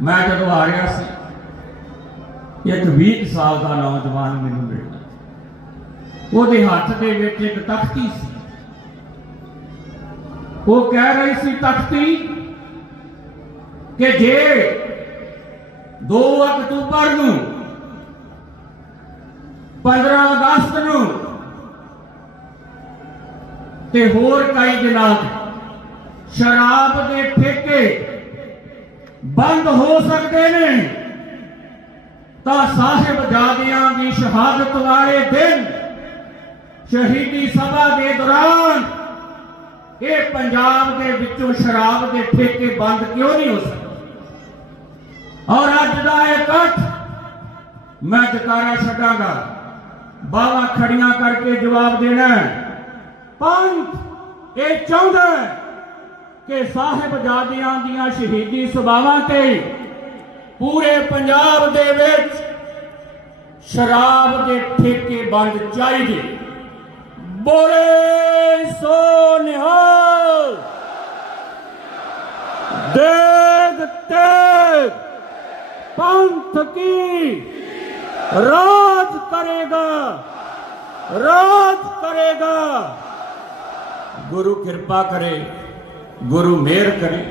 ਮੈਂ ਜਦੋਂ ਆ ਰਿਹਾ ਸੀ, ਇੱਕ 20 ਸਾਲ ਦਾ ਨੌਜਵਾਨ ਮੈਨੂੰ ਮਿਲਿਆ। ਉਹਦੇ ਹੱਥ ਦੇ ਵਿੱਚ ਇੱਕ ਤਖਤੀ ਸੀ। ਉਹ ਕਹਿ ਰਹੀ ਸੀ, ਤਖਤੀ, ਕਿ ਜੇ ਦੋ ਅਕਤੂਬਰ ਨੂੰ 15 ਅਗਸਤ ਨੂੰ ਤੇ ਹੋਰ ਕਈ ਦਿਨਾਂ ਸ਼ਰਾਬ ਦੇ ਠੇਕੇ ਬੰਦ ਹੋ ਸਕਦੇ ਨੇ। ਤਾਂ ਸਾਹਿਬ ਜਾਦਿਆਂ ਦੀ ਸ਼ਹਾਦਤ ਵਾਲੇ ਦਿਨ ਸ਼ਹੀਦੀ ਸਭਾ ਦੇ ਦੌਰਾਨ ਇਹ ਪੰਜਾਬ ਦੇ ਵਿੱਚੋਂ ਸ਼ਰਾਬ ਦੇ ਠੇਕੇ ਬੰਦ ਕਿਉਂ ਨਹੀਂ ਹੋ ਸਕਦੇ? ਔਰ ਅੱਜ ਦਾ ਇਹ ਇਕੱਠ ਮੈਂ ਜਕਾਰਾ ਛੱਡਾਂਗਾ। ਬਾਵਾ ਖੜੀਆਂ ਕਰਕੇ ਜਵਾਬ ਦੇਣਾ ਪੰਥ ਇਹ ਚਾਹੁੰਦਾ ਹੈ ਕਿ ਸਾਹਿਬਜ਼ਾਦਿਆਂ ਦੀਆਂ ਸ਼ਹੀਦੀ ਸਭਾਵਾਂ ਤੇ ਪੂਰੇ ਪੰਜਾਬ ਦੇ ਵਿੱਚ ਸ਼ਰਾਬ ਦੇ ਠੇਕੇ ਬੰਦ ਚਾਹੀਦੇ। ਬੋਲੇ ਸੋ ਨਿਹਾਲ ਦੇਗ ਤੇ ਪੰਥ ਕੀ ਰਾਜ ਕਰੇਗਾ? ਰਾਜ ਕਰੇਗਾ। ਗੁਰੂ ਕਿਰਪਾ ਕਰੇ। ਗੁਰੂ ਮਿਹਰ ਕਰੇ